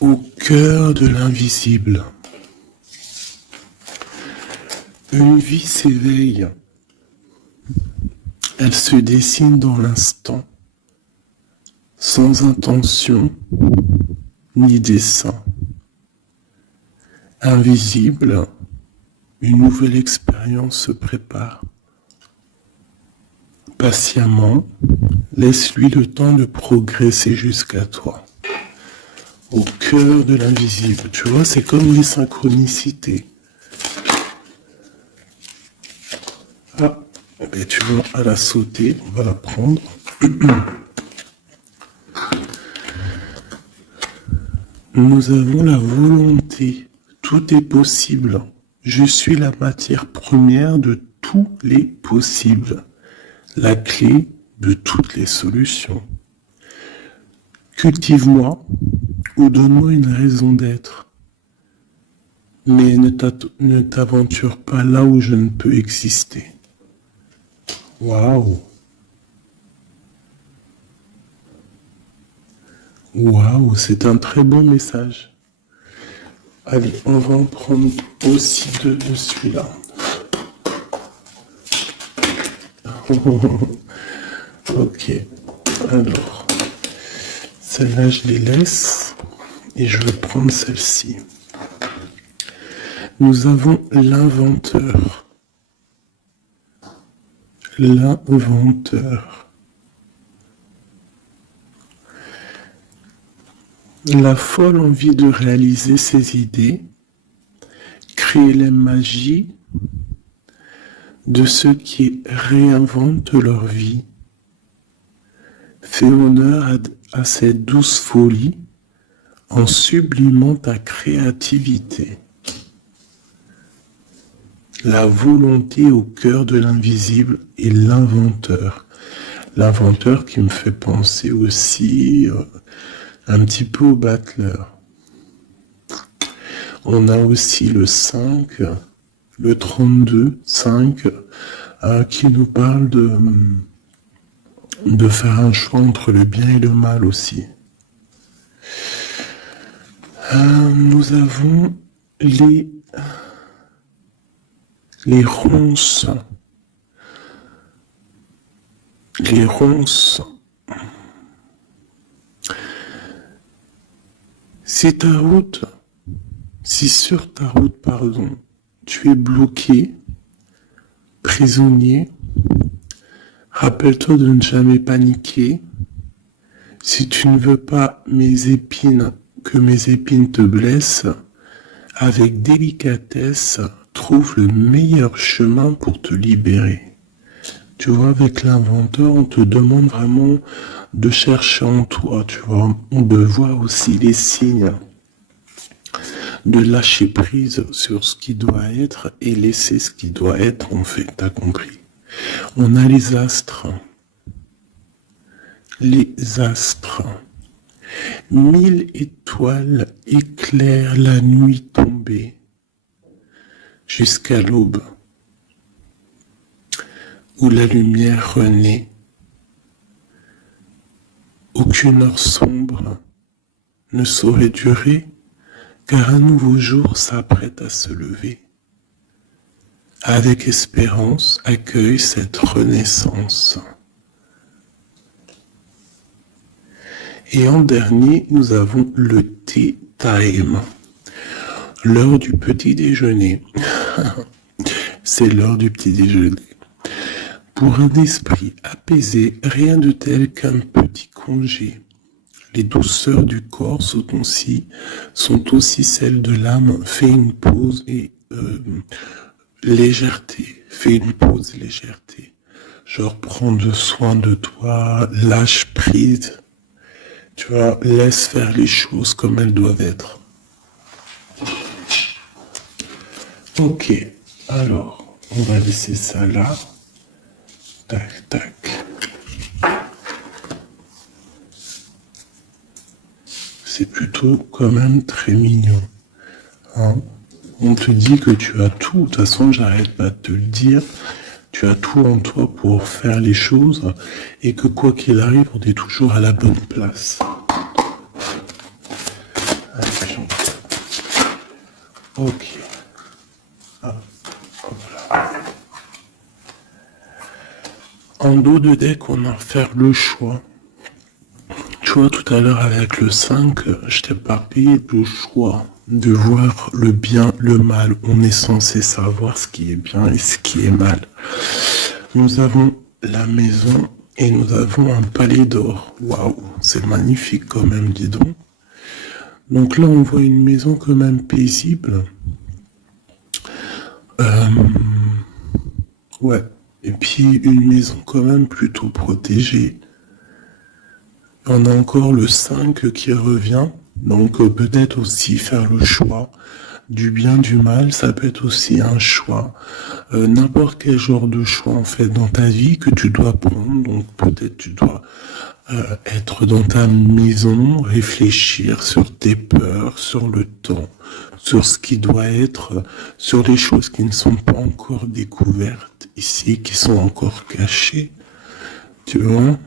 Au cœur de l'invisible, une vie s'éveille. Elle se dessine dans l'instant, sans intention ni dessein. Invisible, une nouvelle expérience se prépare. Patiemment, laisse-lui le temps de progresser jusqu'à toi. Au cœur de l'invisible, tu vois, c'est comme les synchronicités. Ah, ben tu vois, à la sauter, on va la prendre. Nous avons la volonté, tout est possible. Je suis la matière première de tous les possibles, la clé de toutes les solutions. Cultive-moi ou donne-moi une raison d'être, mais ne t'aventure pas là où je ne peux exister. Waouh! Waouh, c'est un très bon message. Allez, on va en prendre aussi deux de celui-là. Ok, alors, celle-là je les laisse et je vais prendre celle-ci. Nous avons l'inventeur. L'inventeur. La folle envie de réaliser ses idées, créer la magie de ceux qui réinventent leur vie. Fais honneur à cette douce folie en sublimant ta créativité. La volonté au cœur de l'invisible et l'inventeur. L'inventeur qui me fait penser aussi un petit peu au battleur. On a aussi le 5, le 32, 5, qui nous parle de faire un choix entre le bien et le mal aussi. Nous avons les ronces. Les ronces. Si sur ta route, tu es bloqué, prisonnier, rappelle-toi de ne jamais paniquer. Si tu ne veux pas que mes épines te blessent, avec délicatesse, trouve le meilleur chemin pour te libérer. Tu vois, avec l'inventeur, on te demande vraiment de chercher en toi, tu vois, de voir aussi les signes, de lâcher prise sur ce qui doit être et laisser ce qui doit être, en fait, t'as compris. On a les astres. Les astres. 1000 étoiles éclairent la nuit tombée jusqu'à l'aube, où la lumière renaît. Aucune heure sombre ne saurait durer, car un nouveau jour s'apprête à se lever. Avec espérance, accueille cette renaissance. Et en dernier, nous avons le tea time, l'heure du petit déjeuner. C'est l'heure du petit déjeuner. Pour un esprit apaisé, rien de tel qu'un petit congé. Les douceurs du corps sont aussi celles de l'âme. Fais une pause et légèreté. Fais une pause, légèreté. Genre, prendre soin de toi, lâche prise. Tu vois, laisse faire les choses comme elles doivent être. Ok, alors, on va laisser ça là. Tac, tac. C'est plutôt quand même très mignon. Hein? On te dit que tu as tout. De toute façon, j'arrête pas de te le dire. Tu as tout en toi pour faire les choses et que quoi qu'il arrive, on est toujours à la bonne place. Action. Ok. Ah, voilà. En dos de deck, on va faire le choix. Tu vois, tout à l'heure avec le 5, je t'ai parlé du choix de voir le bien, le mal. On est censé savoir ce qui est bien et ce qui est mal. Nous avons la maison et nous avons un palais d'or. Waouh, c'est magnifique quand même, dis donc. Donc là, on voit une maison quand même paisible. Ouais. Et puis une maison quand même plutôt protégée. On a encore le 5 qui revient. Donc peut-être aussi faire le choix du bien, du mal. Ça peut être aussi un choix. N'importe quel genre de choix en fait dans ta vie que tu dois prendre. Donc peut-être tu dois être dans ta maison, réfléchir sur tes peurs, sur le temps, sur ce qui doit être, sur les choses qui ne sont pas encore découvertes ici, qui sont encore cachées. Tu vois?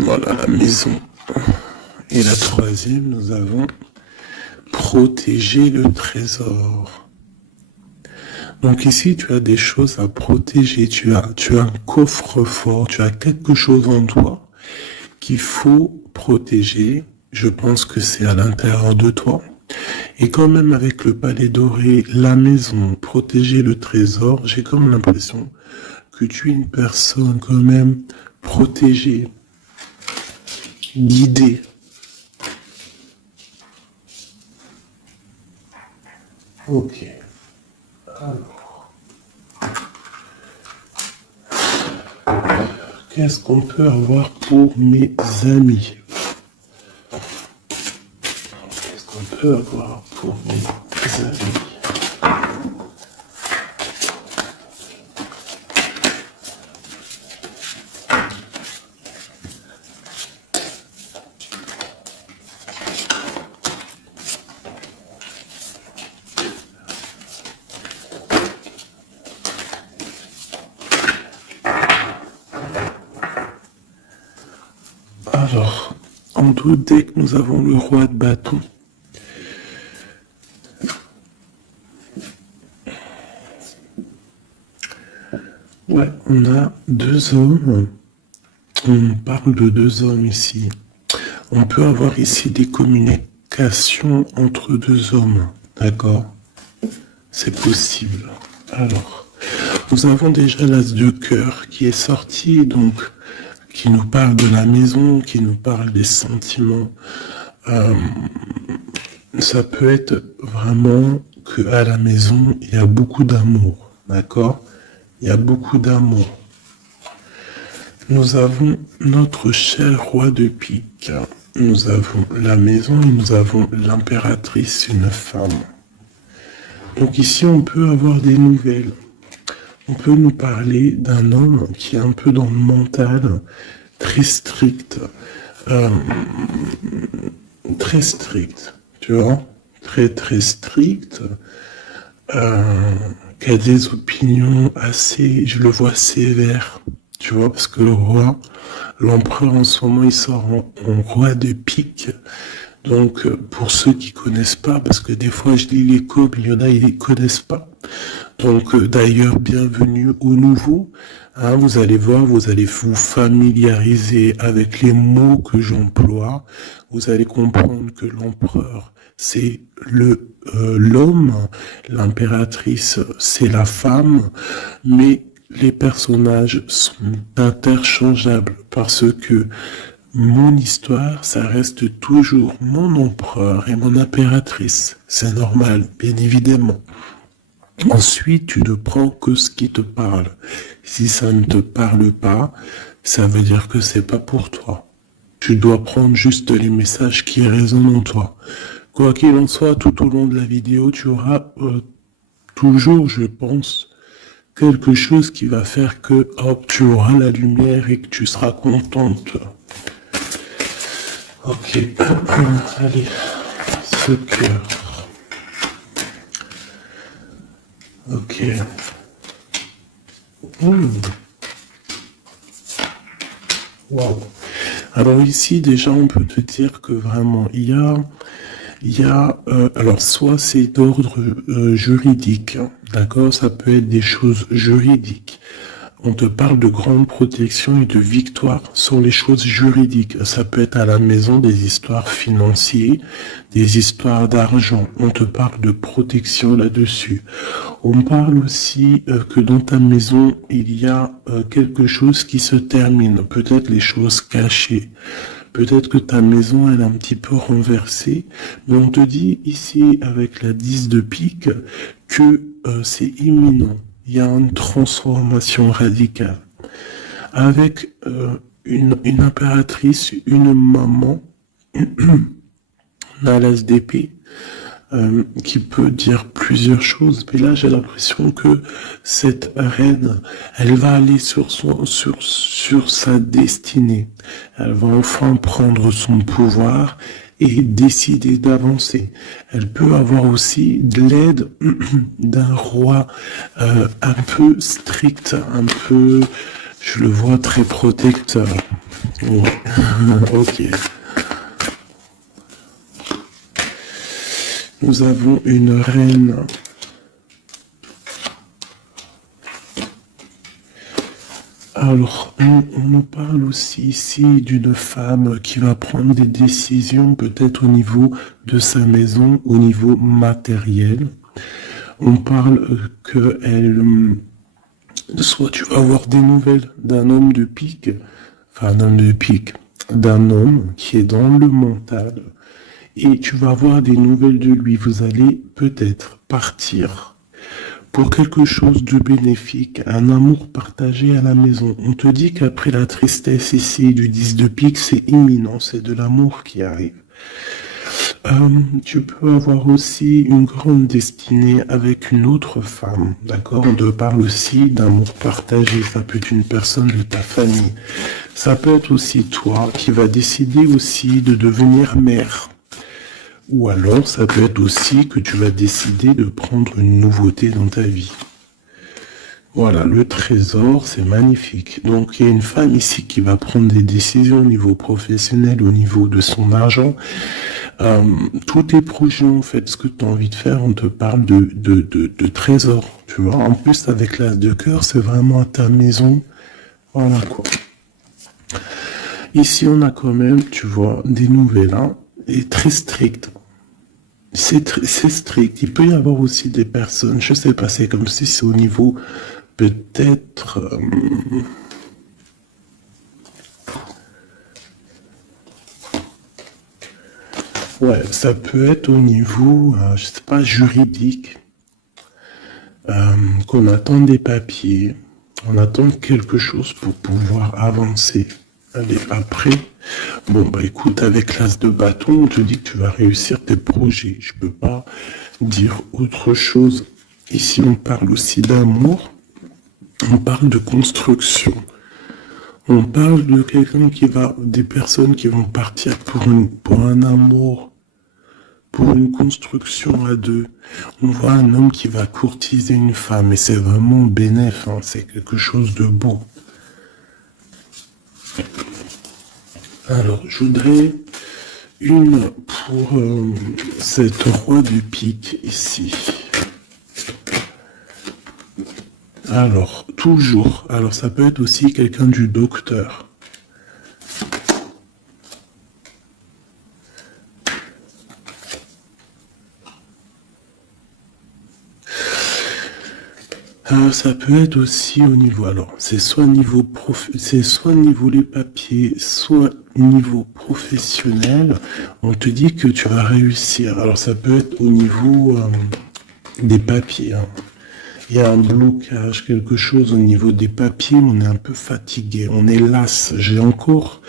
Voilà la maison. Et la troisième, nous avons protéger le trésor. Donc ici, tu as des choses à protéger. Tu as un coffre-fort, tu as quelque chose en toi qu'il faut protéger. Je pense que c'est à l'intérieur de toi. Et quand même avec le palais doré, la maison, protéger le trésor, j'ai comme l'impression que tu es une personne quand même protégée, guidée. Ok. Alors, qu'est-ce qu'on peut avoir pour mes amis? Qu'est-ce qu'on peut avoir pour mes amis? Alors, en dos dès que nous avons le roi de bâton. Ouais, on a deux hommes. On parle de deux hommes ici. On peut avoir ici des communications entre deux hommes. D'accord? C'est possible. Alors, nous avons déjà l'as de cœur qui est sorti, donc qui nous parle de la maison, qui nous parle des sentiments. Ça peut être vraiment que à la maison, il y a beaucoup d'amour. D'accord? Il y a beaucoup d'amour. Nous avons notre cher roi de pique. Nous avons la maison et nous avons l'impératrice, une femme. Donc ici, on peut avoir des nouvelles. On peut nous parler d'un homme qui est un peu dans le mental, très strict. Très strict, tu vois, très strict, qui a des opinions assez, je le vois sévère, tu vois, parce que le roi, l'empereur en ce moment, il sort en roi de pique. Donc, pour ceux qui connaissent pas, parce que des fois je lis les codes, il y en a, ils les connaissent pas. Donc, d'ailleurs, bienvenue aux nouveaux. Hein, vous allez voir, vous allez vous familiariser avec les mots que j'emploie. Vous allez comprendre que l'empereur, c'est l'homme, l'impératrice, c'est la femme, mais les personnages sont interchangeables parce que mon histoire, ça reste toujours mon empereur et mon impératrice. C'est normal, bien évidemment. Ensuite, tu ne prends que ce qui te parle. Si ça ne te parle pas, ça veut dire que c'est pas pour toi. Tu dois prendre juste les messages qui résonnent en toi. Quoi qu'il en soit, tout au long de la vidéo, tu auras toujours, je pense, quelque chose qui va faire que, hop, tu auras la lumière et que tu seras contente. Ok, allez, ce cœur. Ok. Wow. Alors ici, déjà, on peut te dire que vraiment, alors soit c'est d'ordre juridique, hein, d'accord, ça peut être des choses juridiques. On te parle de grande protection et de victoire sur les choses juridiques. Ça peut être à la maison des histoires financières, des histoires d'argent. On te parle de protection là-dessus. On parle aussi que dans ta maison, il y a quelque chose qui se termine. Peut-être les choses cachées. Peut-être que ta maison, elle est un petit peu renversée. Mais on te dit ici, avec la 10 de pique, que c'est imminent. Il y a une transformation radicale. Avec une impératrice, une maman, un as d'épée, qui peut dire plusieurs choses. Mais là, j'ai l'impression que cette reine, elle va aller sur sa destinée. Elle va enfin prendre son pouvoir et décider d'avancer. Elle peut avoir aussi de l'aide d'un roi un peu strict, un peu, je le vois très protecteur. Ouais. Ok. Nous avons une reine. Alors, on nous parle aussi ici d'une femme qui va prendre des décisions peut-être au niveau de sa maison, au niveau matériel. On parle que soit tu vas avoir des nouvelles d'un homme de pique, enfin un homme de pique, d'un homme qui est dans le mental, et tu vas avoir des nouvelles de lui. Vous allez peut-être partir pour quelque chose de bénéfique, un amour partagé à la maison. On te dit qu'après la tristesse ici du 10 de pique, c'est imminent, c'est de l'amour qui arrive. Tu peux avoir aussi une grande destinée avec une autre femme, d'accord? On te parle aussi d'amour partagé, ça peut être une personne de ta famille. Ça peut être aussi toi qui vas décider aussi de devenir mère. Ou alors, ça peut être aussi que tu vas décider de prendre une nouveauté dans ta vie. Voilà, le trésor, c'est magnifique. Donc, il y a une femme ici qui va prendre des décisions au niveau professionnel, au niveau de son argent. Tous tes projets, en fait, ce que tu as envie de faire, on te parle de trésor. Tu vois, en plus, avec l'as de cœur, c'est vraiment à ta maison. Voilà, quoi. Ici, on a quand même, tu vois, des nouvelles, hein, et très strictes. C'est strict. Il peut y avoir aussi des personnes, je sais pas, c'est comme si c'est au niveau peut-être... ouais, ça peut être au niveau, je sais pas, juridique, qu'on attend des papiers, on attend quelque chose pour pouvoir avancer. Allez, après, bon, bah écoute, avec l'as de bâton, on te dit que tu vas réussir tes projets. Je peux pas dire autre chose. Ici, on parle aussi d'amour, on parle de construction. On parle de quelqu'un qui va, des personnes qui vont partir pour un amour, pour une construction à deux. On voit un homme qui va courtiser une femme et c'est vraiment bénéf, hein, c'est quelque chose de beau. Alors, je voudrais une pour cette roi du pique ici. Alors, toujours. Alors, ça peut être aussi quelqu'un du docteur. Ça peut être aussi au niveau, alors c'est soit niveau les papiers, soit niveau professionnel. On te dit que tu vas réussir. Alors ça peut être au niveau des papiers, hein. Il y a un blocage, quelque chose au niveau des papiers, on est un peu fatigué, on est las. J'ai encore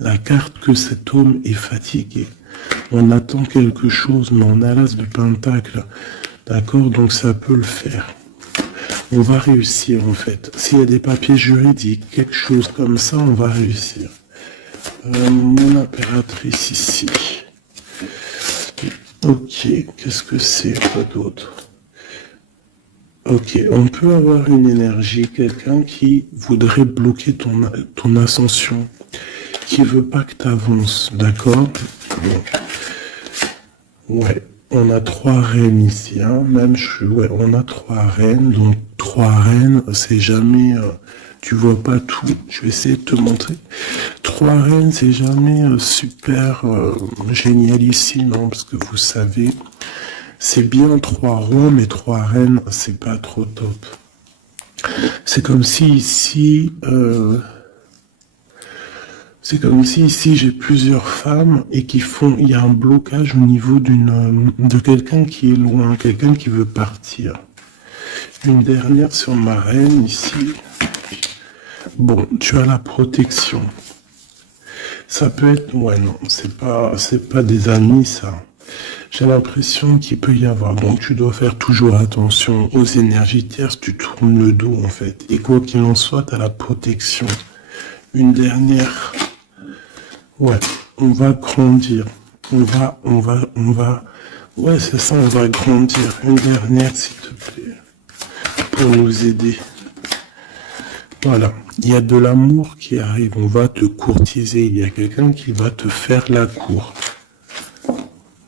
la carte que cet homme est fatigué. On attend quelque chose, mais on a l'as de pentacle. D'accord? Donc ça peut le faire. On va réussir en fait. S'il y a des papiers juridiques, quelque chose comme ça, on va réussir. Mon impératrice ici. Ok, qu'est-ce que c'est quoi d'autre? Ok, on peut avoir une énergie, quelqu'un qui voudrait bloquer ton ascension. qui veut pas que tu avances, d'accord? Bon. Ouais, on a 3 reines ici, hein. Ouais, on a 3 reines, donc 3 reines, c'est jamais, tu vois pas tout. Je vais essayer de te montrer. 3 reines, c'est jamais super génialissime, hein, parce que vous savez, c'est bien 3 rois, mais 3 reines, c'est pas trop top. C'est comme si ici, j'ai plusieurs femmes et il y a un blocage au niveau de quelqu'un qui est loin, quelqu'un qui veut partir. Une dernière sur ma reine ici. Bon, tu as la protection. Ça peut être, ouais, non, c'est pas des amis, ça. J'ai l'impression qu'il peut y avoir. Donc, tu dois faire toujours attention aux énergies tierces. Tu tournes le dos, en fait. Et quoi qu'il en soit, tu as la protection. Une dernière. Ouais, on va grandir. Ouais, c'est ça, on va grandir. Une dernière, s'il te plaît. Pour nous aider. Voilà. Il y a de l'amour qui arrive. On va te courtiser. Il y a quelqu'un qui va te faire la cour.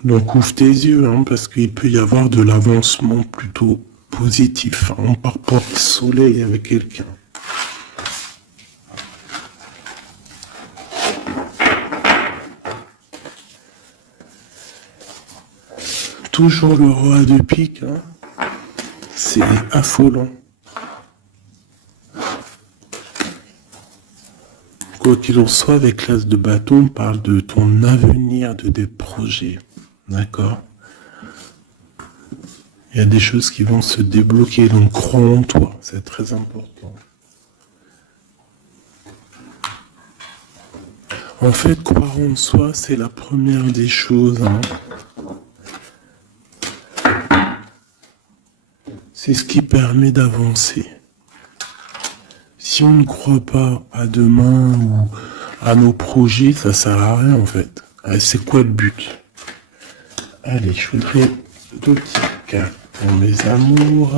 Donc ouvre tes yeux, hein, parce qu'il peut y avoir de l'avancement plutôt positif. Hein. On part porte-soleil avec quelqu'un. Toujours le roi de pique, hein. C'est affolant. Quoi qu'il en soit, avec l'as de bâton, on parle de ton avenir, de tes projets. D'accord? Il y a des choses qui vont se débloquer, donc crois en toi, c'est très important. En fait, croire en soi, c'est la première des choses. Hein. C'est ce qui permet d'avancer. Si on ne croit pas à demain ou à nos projets, ça sert à rien en fait. C'est quoi le but? Allez, je voudrais 2 petites cartes pour mes amours.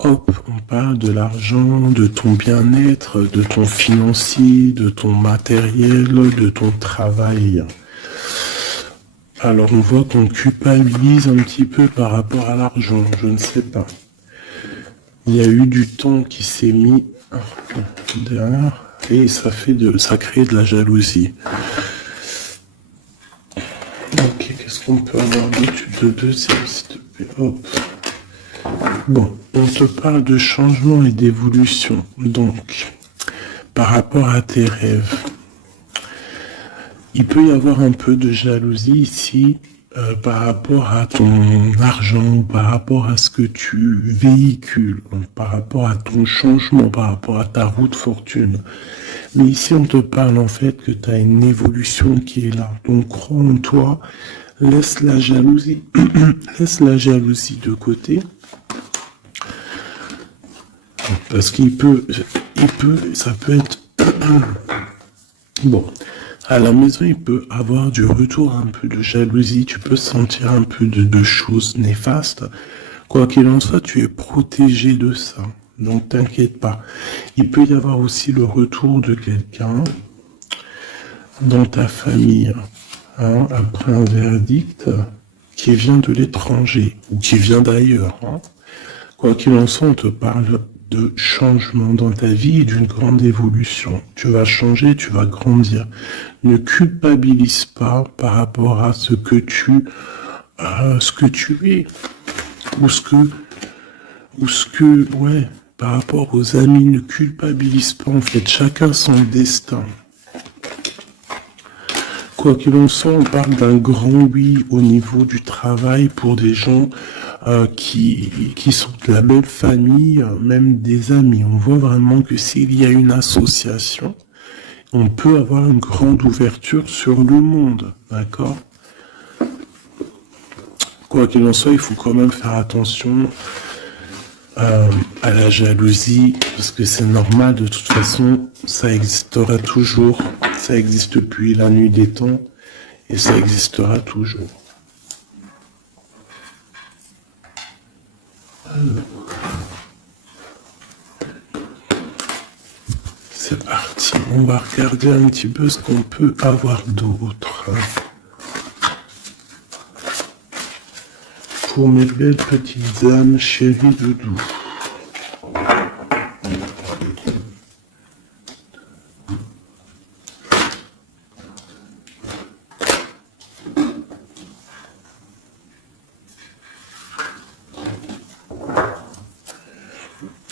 Hop, on parle de l'argent, de ton bien-être, de ton financier, de ton matériel, de ton travail. Alors on voit qu'on culpabilise un petit peu par rapport à l'argent, je ne sais pas. Il y a eu du temps qui s'est mis derrière et ça crée de la jalousie. Ok, qu'est-ce qu'on peut avoir d'études de deuxième, s'il te plaît? Hop. Bon, on te parle de changement et d'évolution. Donc, par rapport à tes rêves, il peut y avoir un peu de jalousie ici par rapport à ton argent, par rapport à ce que tu véhicules, par rapport à ton changement, par rapport à ta route fortune. Mais ici, on te parle en fait que tu as une évolution qui est là. Donc, crois en toi, laisse la jalousie, laisse la jalousie de côté. Parce ça peut être... Bon, à la maison, il peut avoir du retour, un peu de jalousie, tu peux sentir un peu de choses néfastes. Quoi qu'il en soit, tu es protégé de ça. Donc, t'inquiète pas. Il peut y avoir aussi le retour de quelqu'un dans ta famille, hein, après un verdict qui vient de l'étranger ou qui vient d'ailleurs. Hein. Quoi qu'il en soit, on te parle de changement dans ta vie et d'une grande évolution. Tu vas changer, tu vas grandir. Ne culpabilise pas par rapport à ce que tu es ouais, par rapport aux amis, ne culpabilise pas en fait. Chacun son destin. Quoi qu'il en soit, on parle d'un grand oui au niveau du travail pour des gens qui sont de la même famille, même des amis. On voit vraiment que s'il y a une association, on peut avoir une grande ouverture sur le monde, d'accord? Quoi qu'il en soit, il faut quand même faire attention à la jalousie, parce que c'est normal, de toute façon, ça existera toujours, ça existe depuis la nuit des temps, et ça existera toujours. Alors. C'est parti. ici. On va regarder un petit peu ce qu'on peut avoir d'autre. Pour mes belles petites âmes chéries doudou.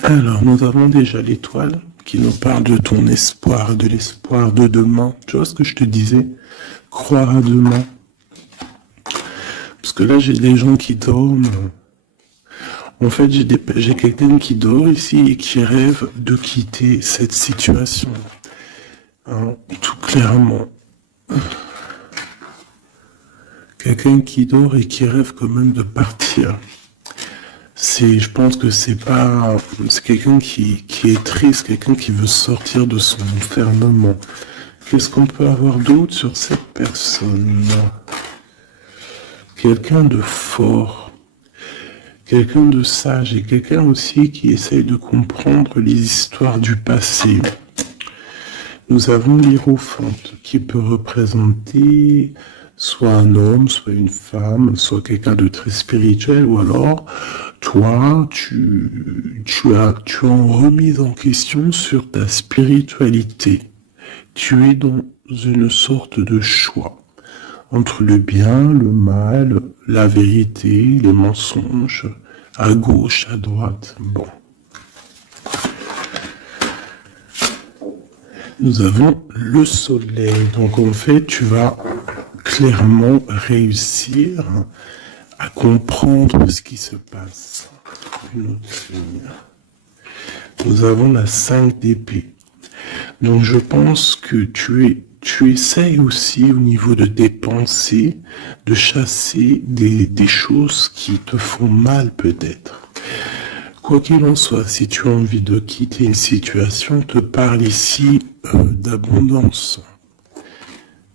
Alors, nous avons déjà l'étoile qui nous parle de ton espoir, de l'espoir de demain. Tu vois ce que je te disais? Croire à demain. Parce que là, j'ai des gens qui dorment. En fait, j'ai quelqu'un qui dort ici et qui rêve de quitter cette situation. Hein, tout clairement. Quelqu'un qui dort et qui rêve quand même de partir. Je pense que c'est quelqu'un qui est triste, quelqu'un qui veut sortir de son enfermement. Qu'est-ce qu'on peut avoir d'autre sur cette personne? Quelqu'un de fort, quelqu'un de sage et quelqu'un aussi qui essaye de comprendre les histoires du passé. Nous avons l'Hiérophante qui peut représenter soit un homme, soit une femme, soit quelqu'un de très spirituel, ou alors toi, tu as en remise en question sur ta spiritualité. Tu es dans une sorte de choix entre le bien, le mal, la vérité, les mensonges, à gauche, à droite. Bon. Nous avons le soleil. Donc en fait, tu vas clairement réussir à comprendre ce qui se passe. Une autre ligne. Nous avons la 5 d'épée. Donc je pense que tu essayes aussi au niveau de tes pensées de chasser des choses qui te font mal peut-être. Quoi qu'il en soit, si tu as envie de quitter une situation, te parle ici d'abondance.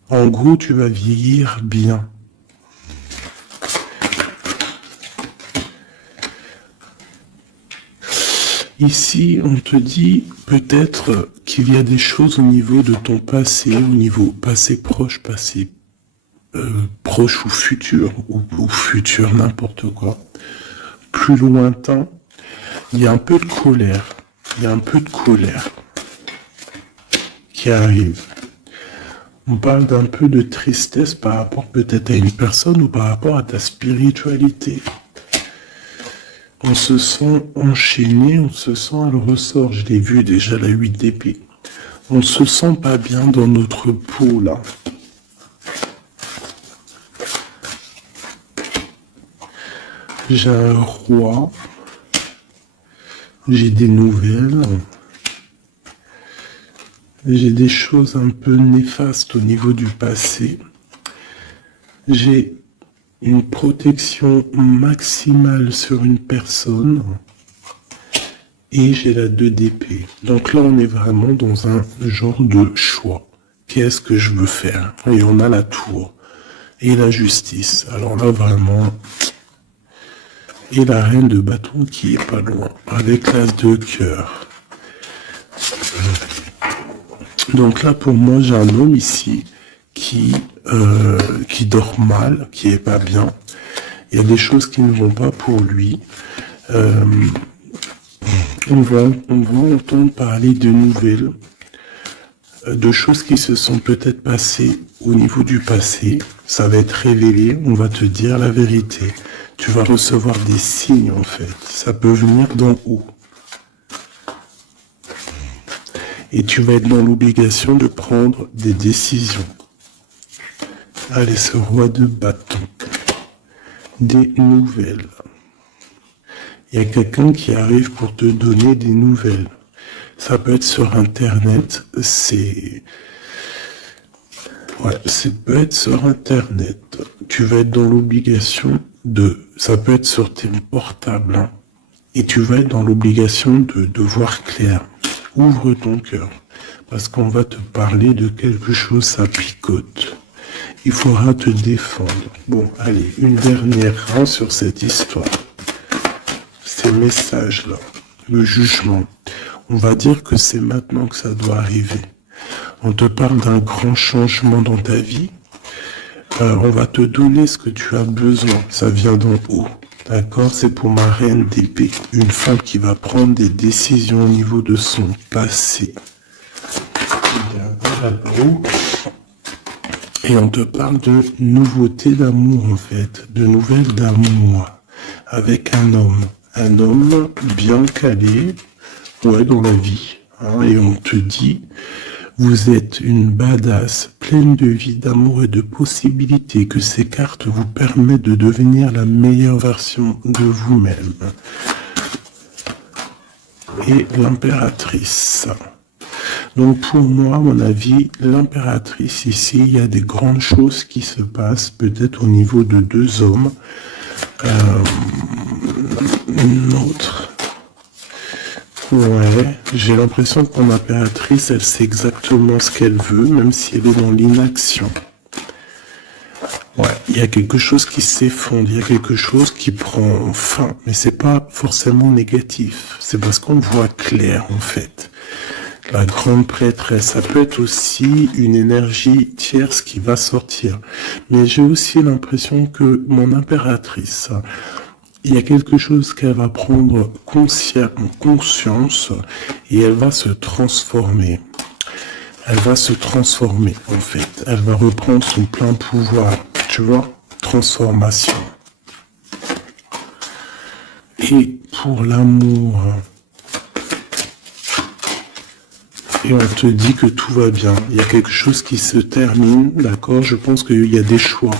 En gros, tu vas vieillir bien. Ici, on te dit peut-être qu'il y a des choses au niveau de ton passé, au niveau passé proche, passé proche ou futur futur, n'importe quoi, plus lointain. Il y a un peu de colère, qui arrive. On parle d'un peu de tristesse par rapport peut-être à une personne ou par rapport à ta spiritualité. On se sent enchaîné, on se sent à le ressort. Je l'ai vu déjà, la 8 d'épée. On se sent pas bien dans notre peau, là. J'ai un roi. J'ai des nouvelles. J'ai des choses un peu néfastes au niveau du passé. J'ai une protection maximale sur une personne. Et j'ai la 2 d'épée. Donc là, on est vraiment dans un genre de choix. Qu'est-ce que je veux faire? Et on a la tour. Et la justice. Alors là, vraiment... Et la reine de bâton qui est pas loin. Avec l'as de cœur. Donc là, pour moi, j'ai un homme ici qui dort mal, qui est pas bien. Il y a des choses qui ne vont pas pour lui. On va entendre parler de nouvelles, de choses qui se sont peut-être passées au niveau du passé. Ça va être révélé, on va te dire la vérité. Tu vas recevoir des signes en fait. Ça peut venir d'en haut. Et tu vas être dans l'obligation de prendre des décisions. Allez, ce roi de bâton. Des nouvelles. Il y a quelqu'un qui arrive pour te donner des nouvelles. Ça peut être sur Internet. Ça peut être sur Internet. Tu vas être dans l'obligation ça peut être sur tes portables. Hein. Et tu vas être dans l'obligation de voir clair. Ouvre ton cœur. Parce qu'on va te parler de quelque chose, ça picote. Il faudra te défendre. Bon, allez, une dernière sur cette histoire. Ces messages-là. Le jugement. On va dire que c'est maintenant que ça doit arriver. On te parle d'un grand changement dans ta vie. On va te donner ce que tu as besoin. Ça vient d'en haut. D'accord? C'est pour ma reine d'épée. Une femme qui va prendre des décisions au niveau de son passé. Et on te parle de nouveauté d'amour, en fait. De nouvelles d'amour. Avec un homme. Un homme bien calé. Ouais, dans la vie. Hein, et on te dit... Vous êtes une badass, pleine de vie, d'amour et de possibilités, que ces cartes vous permettent de devenir la meilleure version de vous-même. Et l'impératrice. Donc pour moi, à mon avis, l'impératrice ici, il y a des grandes choses qui se passent, peut-être au niveau de deux hommes. Une autre... Ouais, j'ai l'impression que mon impératrice, elle sait exactement ce qu'elle veut, même si elle est dans l'inaction. Ouais, il y a quelque chose qui s'effondre, il y a quelque chose qui prend fin, mais c'est pas forcément négatif. C'est parce qu'on voit clair, en fait. La grande prêtresse, ça peut être aussi une énergie tierce qui va sortir. Mais j'ai aussi l'impression que mon impératrice... Il y a quelque chose qu'elle va prendre conscience et elle va se transformer. Elle va se transformer, en fait. Elle va reprendre son plein pouvoir. Tu vois? Transformation. Et pour l'amour, et on te dit que tout va bien. Il y a quelque chose qui se termine, d'accord? Je pense qu'il y a des choix.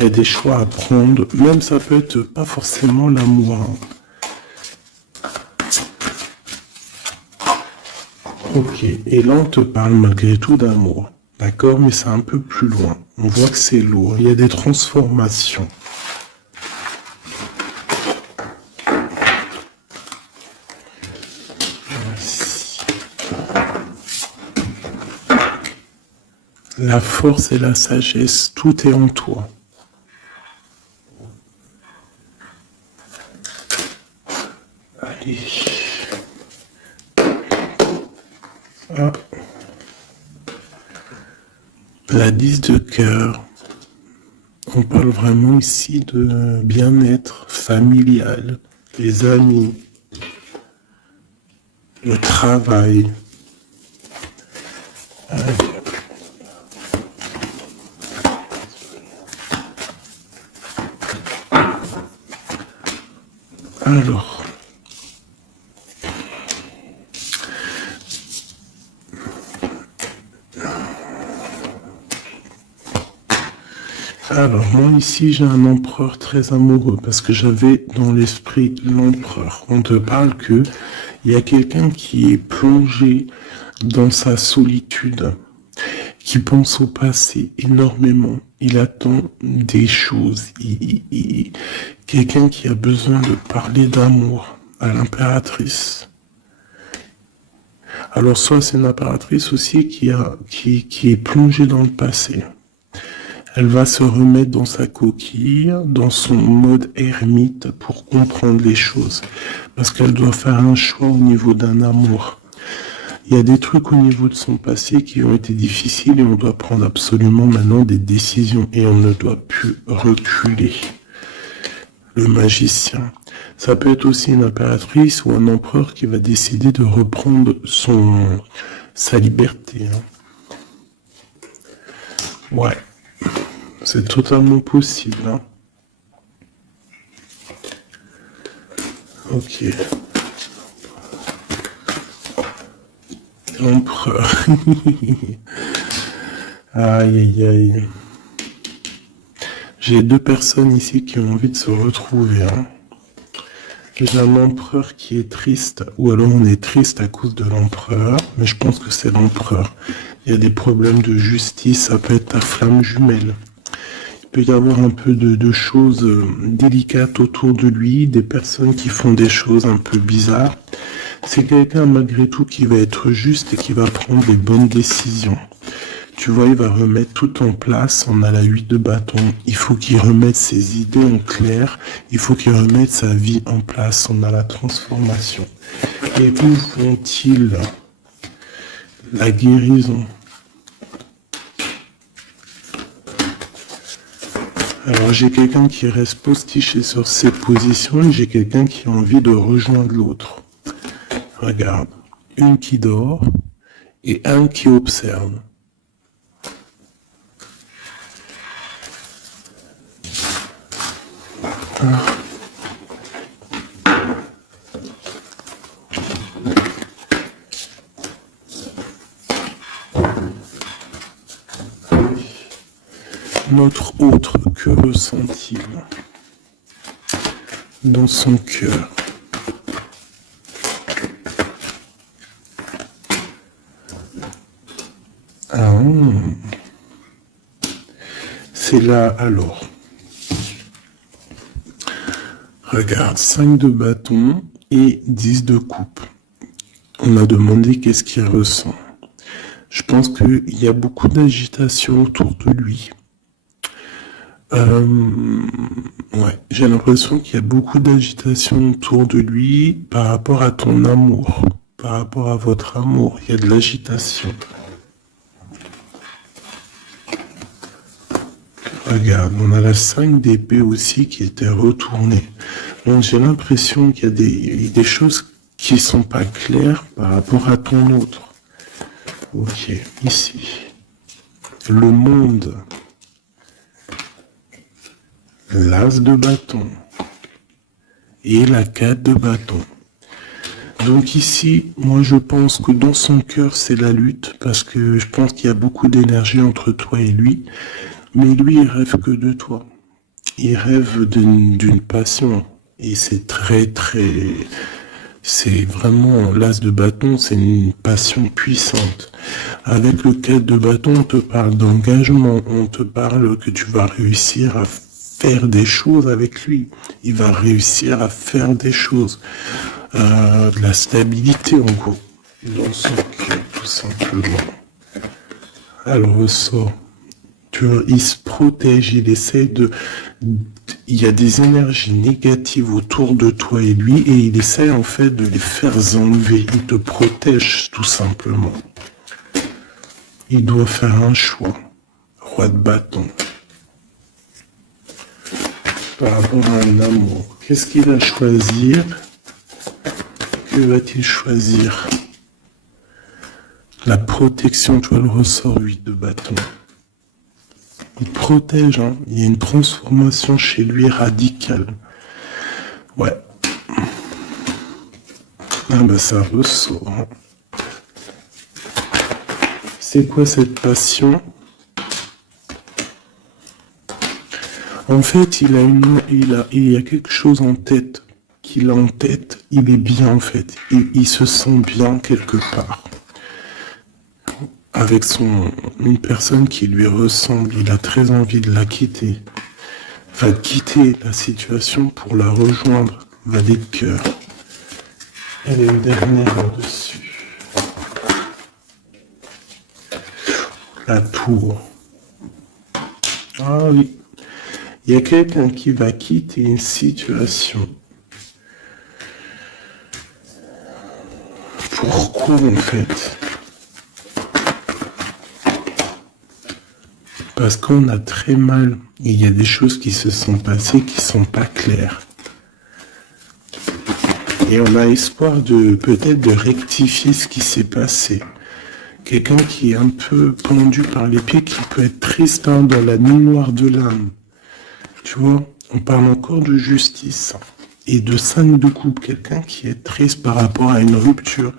Il y a des choix à prendre, même ça peut être pas forcément l'amour. Ok, et là on te parle malgré tout d'amour, d'accord, mais c'est un peu plus loin. On voit que c'est lourd, il y a des transformations. Merci. La force et la sagesse, tout est en toi. Allez. Ah. La 10 de cœur. On parle vraiment ici de bien-être familial, les amis, le travail. Allez. Alors, moi ici j'ai un empereur très amoureux parce que j'avais dans l'esprit l'empereur. On te parle que il y a quelqu'un qui est plongé dans sa solitude, qui pense au passé énormément. Il attend des choses. Quelqu'un qui a besoin de parler d'amour à l'impératrice. Alors soit c'est une impératrice aussi qui est plongée dans le passé. Elle va se remettre dans sa coquille, dans son mode ermite pour comprendre les choses. Parce qu'elle doit faire un choix au niveau d'un amour. Il y a des trucs au niveau de son passé qui ont été difficiles et on doit prendre absolument maintenant des décisions et on ne doit plus reculer. Le magicien. Ça peut être aussi une impératrice ou un empereur qui va décider de reprendre sa liberté. Ouais. C'est totalement possible. Hein. Ok. L'empereur. Aïe, aïe, aïe. J'ai deux personnes ici qui ont envie de se retrouver. Hein. J'ai un empereur qui est triste, ou alors on est triste à cause de l'empereur, mais je pense que c'est l'empereur. Il y a des problèmes de justice, ça peut être ta flamme jumelle. Il peut y avoir un peu de choses délicates autour de lui, des personnes qui font des choses un peu bizarres. C'est quelqu'un malgré tout qui va être juste et qui va prendre les bonnes décisions. Tu vois, il va remettre tout en place. On a la 8 de bâton. Il faut qu'il remette ses idées en clair. Il faut qu'il remette sa vie en place. On a la transformation. Et où vont-ils? La guérison. Alors j'ai quelqu'un qui reste postiché sur cette position et j'ai quelqu'un qui a envie de rejoindre l'autre. Regarde, une qui dort et un qui observe. Notre autre, que ressent-il dans son cœur? Ah, c'est là alors. Regarde, 5 de bâton et 10 de coupe. On m'a demandé qu'est-ce qu'il ressent. Je pense qu'il y a beaucoup d'agitation autour de lui. Ouais, j'ai l'impression qu'il y a beaucoup d'agitation autour de lui par rapport à ton amour, par rapport à votre amour. Il y a de l'agitation. Regarde, on a la 5 d'épée aussi qui était retournée. Donc j'ai l'impression qu'il y a des choses qui sont pas claires par rapport à ton autre. Ok, ici. Le monde. L'as de bâton. Et la 4 de bâton. Donc ici, moi je pense que dans son cœur c'est la lutte, parce que je pense qu'il y a beaucoup d'énergie entre toi et lui. Mais lui, il rêve que de toi. Il rêve d'une passion. Et c'est c'est vraiment, l'as de bâton, c'est une passion puissante. Avec le 4 de bâton, on te parle d'engagement, on te parle que tu vas réussir à faire des choses avec lui. Il va réussir à faire des choses. De la stabilité, en gros. Dans son cœur, tout simplement. Elle ressort. Il se protège, il essaie de... Il y a des énergies négatives autour de toi et lui, et il essaie en fait de les faire enlever. Il te protège tout simplement. Il doit faire un choix. Roi de bâton. Par rapport à un amour. Qu'est-ce qu'il va choisir? Que va-t-il choisir? La protection, tu vois le ressort 8 de bâton. Il protège, hein. Il y a une transformation chez lui radicale. Ouais. Ah bah ça ressort. Hein. C'est quoi cette passion? En fait, il y a quelque chose en tête. Qu'il a en tête, il est bien en fait. Il se sent bien quelque part. Avec une personne qui lui ressemble, il a très envie de la quitter. Va quitter la situation pour la rejoindre. Valet de cœur. Elle est une dernière dessus. La tour. Ah oui. Il y a quelqu'un qui va quitter une situation. Pourquoi en fait? Parce qu'on a très mal. Il y a des choses qui se sont passées qui sont pas claires. Et on a espoir de peut-être de rectifier ce qui s'est passé. Quelqu'un qui est un peu pendu par les pieds, qui peut être triste hein, dans la nuit noire de l'âme. Tu vois, on parle encore de justice. Et de 5 de coupe, quelqu'un qui est triste par rapport à une rupture.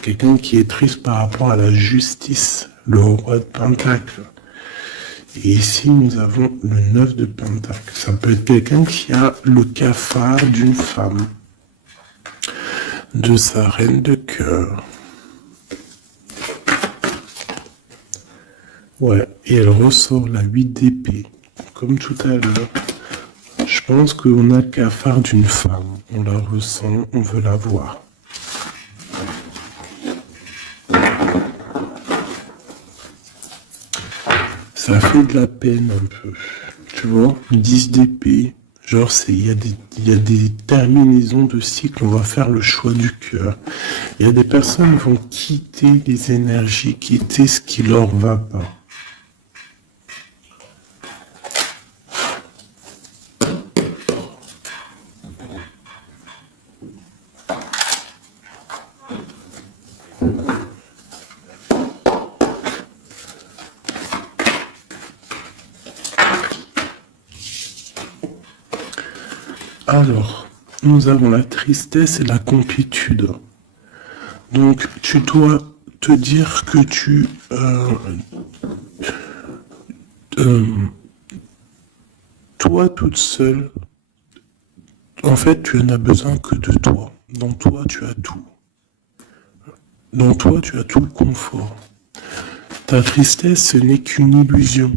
Quelqu'un qui est triste par rapport à la justice. Le roi de Pentacle. Et ici, nous avons le 9 de Pentacle. Ça peut être quelqu'un qui a le cafard d'une femme. De sa reine de cœur. Ouais, et elle ressort la 8 d'épée. Comme tout à l'heure. Je pense qu'on a le cafard d'une femme. On la ressent, on veut la voir. Ça fait de la peine un peu. Tu vois, 10 d'épée. Genre, il y a des terminaisons de cycle, on va faire le choix du cœur. Il y a des personnes qui vont quitter les énergies, quitter ce qui leur va pas. Alors, nous avons la tristesse et la complétude. Donc, tu dois te dire que toi toute seule, en fait, tu n'as besoin que de toi. Dans toi, tu as tout. Dans toi, tu as tout le confort. Ta tristesse, ce n'est qu'une illusion.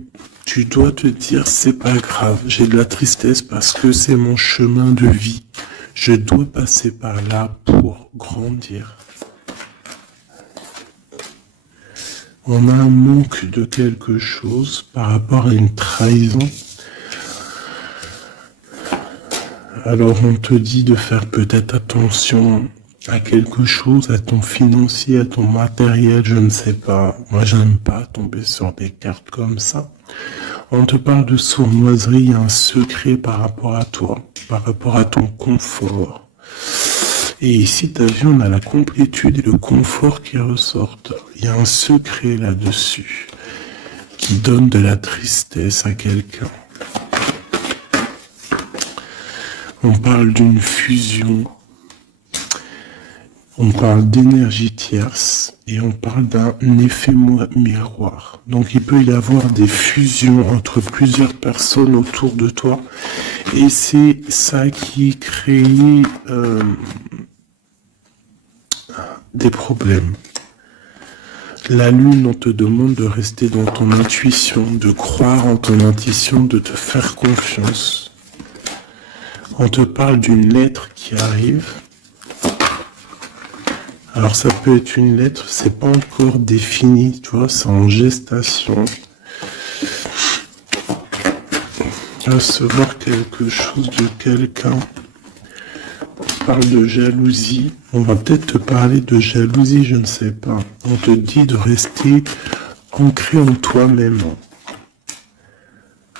Tu dois te dire, c'est pas grave, j'ai de la tristesse parce que c'est mon chemin de vie. Je dois passer par là pour grandir. On a un manque de quelque chose par rapport à une trahison. Alors on te dit de faire peut-être attention à quelque chose, à ton financier, à ton matériel, je ne sais pas. Moi, j'aime pas tomber sur des cartes comme ça. On te parle de sournoiserie, il y a un secret par rapport à toi, par rapport à ton confort. Et ici, t'as vu, on a la complétude et le confort qui ressortent. Il y a un secret là-dessus qui donne de la tristesse à quelqu'un. On parle d'une fusion. On parle d'énergie tierce et on parle d'un effet miroir. Donc il peut y avoir des fusions entre plusieurs personnes autour de toi et c'est ça qui crée des problèmes. La lune, on te demande de rester dans ton intuition, de croire en ton intuition, de te faire confiance. On te parle d'une lettre qui arrive. Alors ça peut être une lettre, c'est pas encore défini, tu vois, c'est en gestation. Recevoir quelque chose de quelqu'un. On parle de jalousie. On va peut-être te parler de jalousie, je ne sais pas. On te dit de rester ancré en toi-même.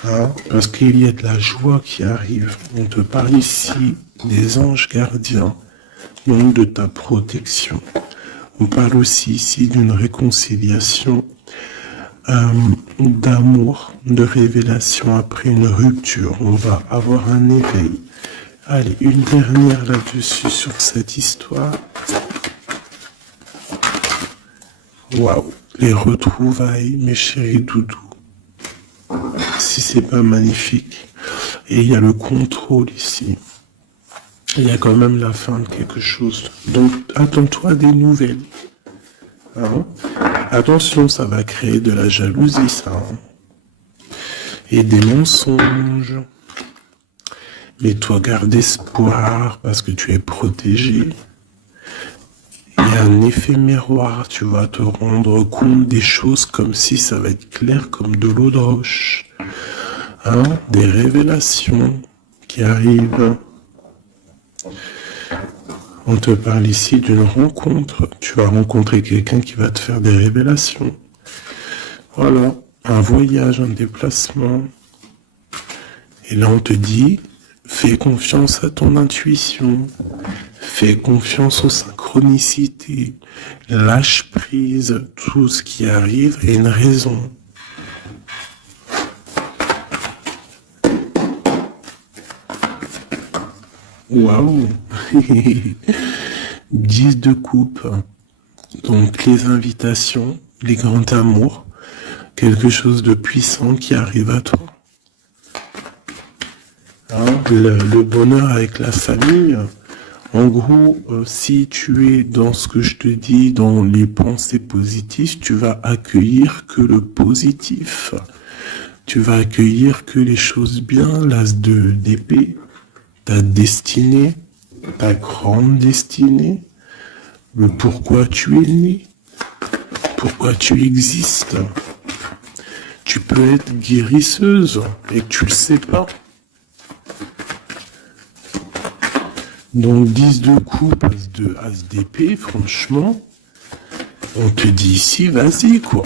Hein, parce qu'il y a de la joie qui arrive. On te parle ici des anges gardiens. Donc de ta protection. On parle aussi ici d'une réconciliation, d'amour, de révélation après une rupture. On va avoir un éveil. Allez, une dernière là-dessus sur cette histoire. Waouh, les retrouvailles, mes chéris doudous. Si c'est pas magnifique. Et il y a le contrôle ici. Il y a quand même la fin de quelque chose. Donc, attends-toi à des nouvelles. Hein? Attention, ça va créer de la jalousie, ça. Hein? Et des mensonges. Mais toi, garde espoir parce que tu es protégé. Il y a un effet miroir. Tu vas te rendre compte des choses comme si ça va être clair comme de l'eau de roche. Hein? Des révélations qui arrivent. On te parle ici d'une rencontre. Tu vas rencontrer quelqu'un qui va te faire des révélations. Voilà, un voyage, un déplacement. Et là, on te dit, fais confiance à ton intuition. Fais confiance aux synchronicités. Lâche prise. Tout ce qui arrive a une raison. Waouh. 10 de coupe. Donc les invitations, les grands amours, quelque chose de puissant qui arrive à toi. Hein, le bonheur avec la famille. En gros, si tu es dans ce que je te dis, dans les pensées positives, tu vas accueillir que le positif. Tu vas accueillir que les choses bien, l'as d'épée. Ta destinée, ta grande destinée, le pourquoi tu es né, pourquoi tu existes. Tu peux être guérisseuse et que tu le sais pas. Donc 10 de coupe, as d'épée, franchement, on te dit ici, vas-y quoi.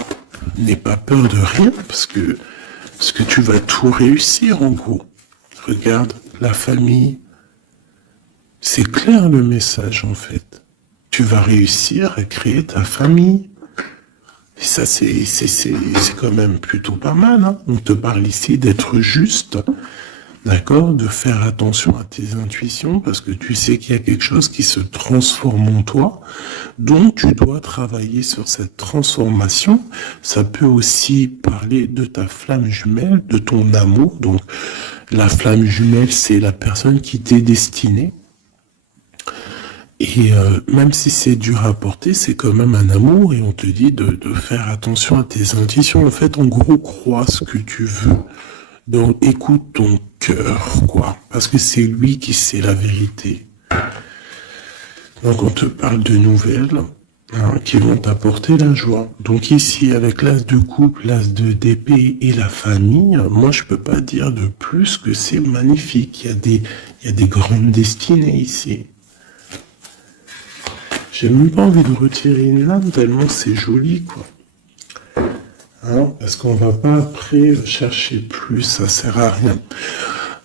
N'aie pas peur de rien parce que tu vas tout réussir en gros. Regarde, la famille, c'est clair le message en fait. Tu vas réussir à créer ta famille. Et ça, c'est quand même plutôt pas mal. Hein. On te parle ici d'être juste, d'accord, de faire attention à tes intuitions, parce que tu sais qu'il y a quelque chose qui se transforme en toi, donc tu dois travailler sur cette transformation. Ça peut aussi parler de ta flamme jumelle, de ton amour. Donc la flamme jumelle, c'est la personne qui t'est destinée. Et même si c'est dur à porter, c'est quand même un amour et on te dit de faire attention à tes intuitions. En fait, en gros, crois ce que tu veux. Donc écoute ton cœur, quoi. Parce que c'est lui qui sait la vérité. Donc on te parle de nouvelles qui vont t'apporter la joie. Donc ici, avec l'as de coupe, l'as de d'épée et la famille, moi je peux pas dire de plus que c'est magnifique. Il y a des grandes destinées ici. J'ai même pas envie de retirer une lame tellement c'est joli, quoi. Parce qu'on va pas après chercher plus, ça sert à rien.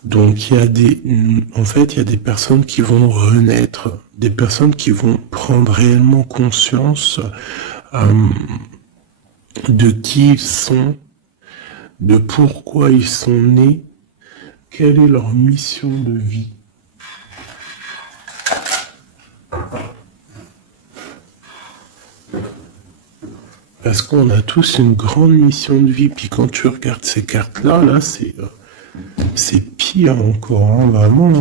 Donc en fait, il y a des personnes qui vont renaître, des personnes qui vont prendre réellement conscience de qui ils sont, de pourquoi ils sont nés, quelle est leur mission de vie. Parce qu'on a tous une grande mission de vie. Puis quand tu regardes ces cartes-là, là, c'est pire encore. Vraiment,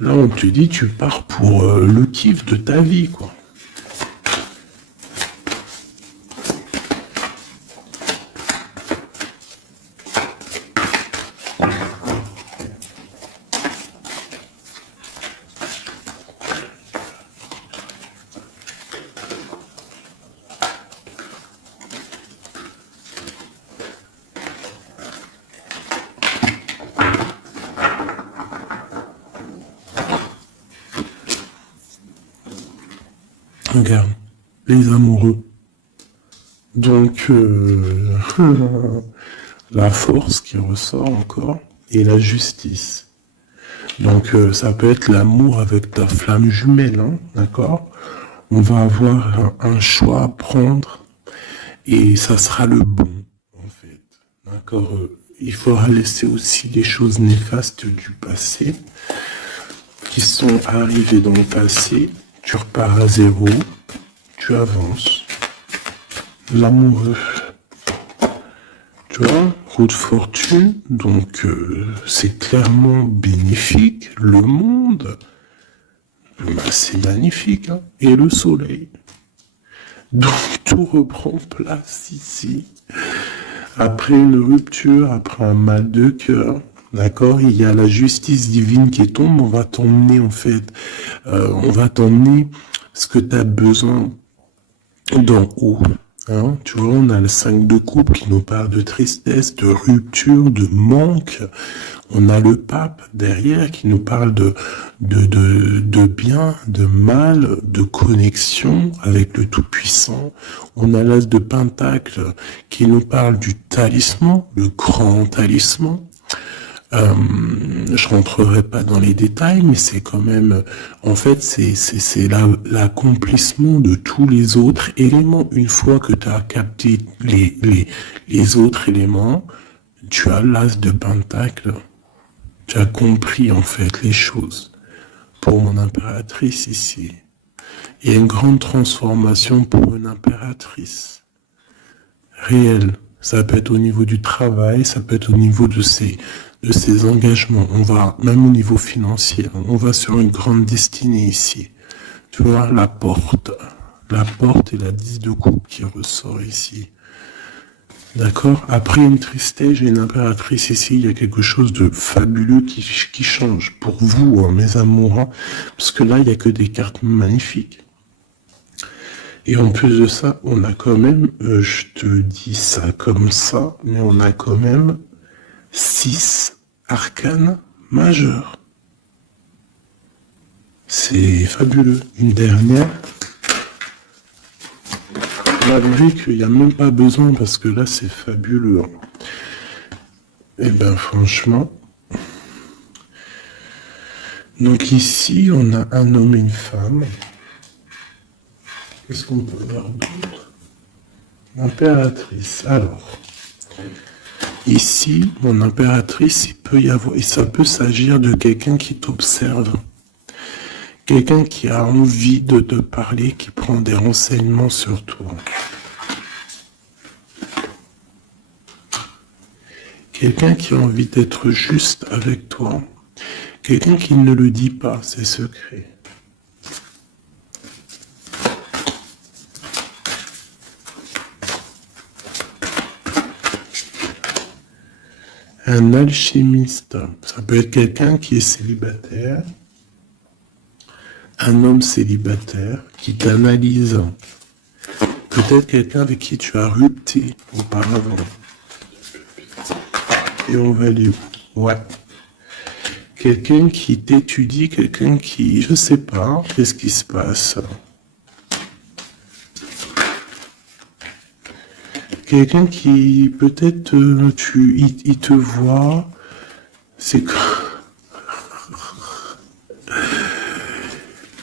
là, on te dit, tu pars pour le kiff de ta vie, quoi. Regarde, les amoureux. Donc, la force qui ressort encore et la justice. Donc, ça peut être l'amour avec ta flamme jumelle, d'accord? On va avoir un choix à prendre et ça sera le bon, en fait. D'accord? Il faudra laisser aussi les choses néfastes du passé qui sont arrivées dans le passé. Tu repars à zéro, tu avances. L'amoureux, tu vois, roue de fortune, donc c'est clairement bénéfique. Le monde, c'est magnifique. Et le soleil. Donc tout reprend place ici. Après une rupture, après un mal de cœur, d'accord, il y a la justice divine qui tombe, on va t'emmener en fait, on va t'emmener ce que tu as besoin d'en haut. Tu vois, on a le 5 de coupe qui nous parle de tristesse, de rupture, de manque. On a le pape derrière qui nous parle de bien, de mal, de connexion avec le Tout-Puissant. On a l'as de Pentacle qui nous parle du talisman, le grand talisman. Je rentrerai pas dans les détails, mais c'est quand même, en fait, c'est l'accomplissement de tous les autres éléments. Une fois que tu as capté les autres éléments, tu as l'as de Pentacle. Tu as compris, en fait, les choses. Pour mon impératrice ici. Il y a une grande transformation pour une impératrice. Réelle. Ça peut être au niveau du travail, ça peut être au niveau de ses engagements. On va, même au niveau financier, on va sur une grande destinée ici. Tu vois, la porte et la 10 de coupe qui ressort ici. D'accord? Après une tristesse, j'ai une impératrice ici, il y a quelque chose de fabuleux qui change pour vous, mes amours, parce que là, il n'y a que des cartes magnifiques. Et en plus de ça, on a quand même, je te dis ça comme ça, mais on a quand même 6 arcanes majeurs. C'est fabuleux. Une dernière, malgré qu'il n'y a même pas besoin, parce que là, c'est fabuleux. Et ben franchement, donc ici, on a un homme et une femme. Qu'est-ce qu'on peut voir d'autre? Impératrice. Alors, Ici, mon impératrice, ça peut s'agir de quelqu'un qui t'observe. Quelqu'un qui a envie de te parler, qui prend des renseignements sur toi. Quelqu'un qui a envie d'être juste avec toi. Quelqu'un qui ne le dit pas, ses secrets. Un alchimiste, ça peut être quelqu'un qui est célibataire, un homme célibataire qui t'analyse. Peut-être quelqu'un avec qui tu as rupté auparavant. Et on va aller où? Ouais. Quelqu'un qui t'étudie, quelqu'un qui, je sais pas, qu'est-ce qui se passe? Quelqu'un qui, peut-être, il te voit, c'est quoi?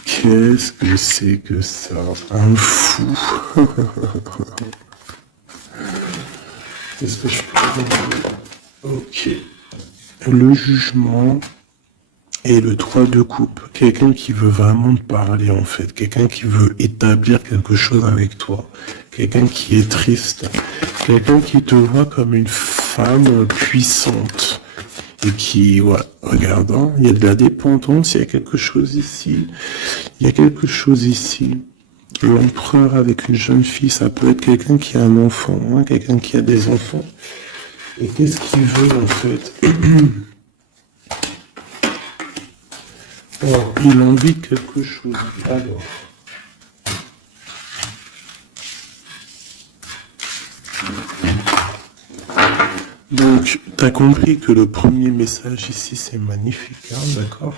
Qu'est-ce que c'est que ça? Un fou. Qu'est-ce que je peux dire? Ok. Le jugement et le 3 de coupe. Quelqu'un qui veut vraiment te parler, en fait. Quelqu'un qui veut établir quelque chose avec toi. Quelqu'un qui est triste. Quelqu'un qui te voit comme une femme puissante. Et qui, ouais, regarde, hein, il y a de la dépendance, il y a quelque chose ici. Il y a quelque chose ici. L'empereur avec une jeune fille, ça peut être quelqu'un qui a un enfant, hein, quelqu'un qui a des enfants. Et qu'est-ce qu'il veut, en fait? Alors, il a envie de quelque chose. Alors. Donc, tu as compris que le premier message ici, c'est magnifique, hein, d'accord?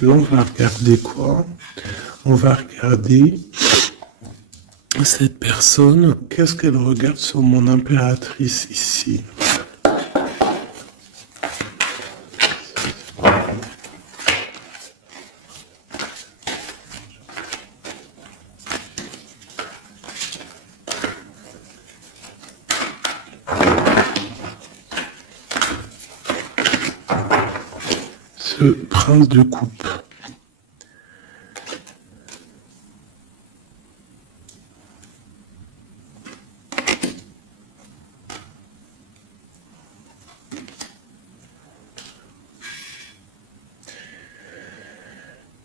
Là, on va regarder quoi? On va regarder cette personne. Qu'est-ce qu'elle regarde sur mon impératrice ici? Ce prince de coupe.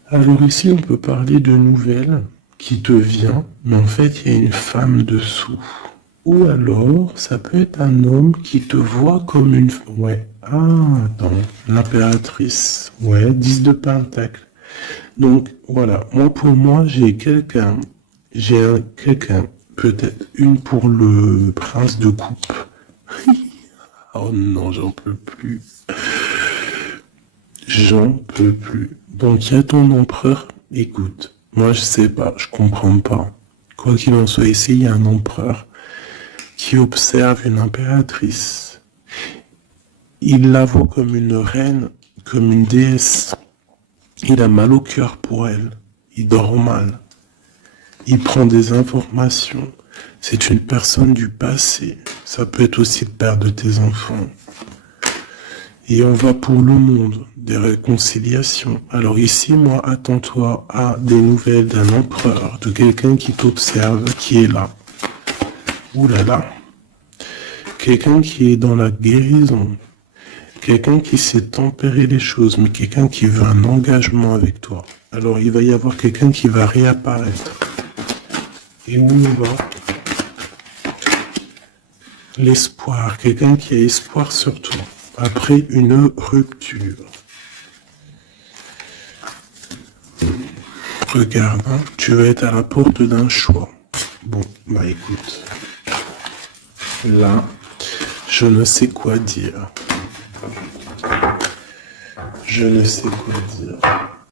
Alors ici, on peut parler de nouvelles qui te vient, mais en fait, il y a une femme dessous. Ou alors, ça peut être un homme qui te voit comme une... Ouais. Ah, attends. L'impératrice. Ouais, 10 de pentacle. Donc, voilà. Moi, pour moi, j'ai quelqu'un. Quelqu'un. Peut-être une pour le prince de coupe. Oh non, j'en peux plus. J'en peux plus. Donc, il y a ton empereur. Écoute, moi, je sais pas. Je comprends pas. Quoi qu'il en soit, ici, il y a un empereur qui observe une impératrice. Il la voit comme une reine, comme une déesse. Il a mal au cœur pour elle. Il dort mal. Il prend des informations. C'est une personne du passé. Ça peut être aussi le père de tes enfants. Et on va pour le monde, des réconciliations. Alors ici, moi, attends-toi à des nouvelles d'un empereur, de quelqu'un qui t'observe, qui est là. Ouh là là. Quelqu'un qui est dans la guérison. Quelqu'un qui sait tempérer les choses, mais quelqu'un qui veut un engagement avec toi. Alors il va y avoir quelqu'un qui va réapparaître. Et où on va? L'espoir. Quelqu'un qui a espoir sur toi. Après une rupture. Regarde, hein, tu vas être à la porte d'un choix. Bon, bah écoute. Là, je ne sais quoi dire. Je ne sais quoi dire.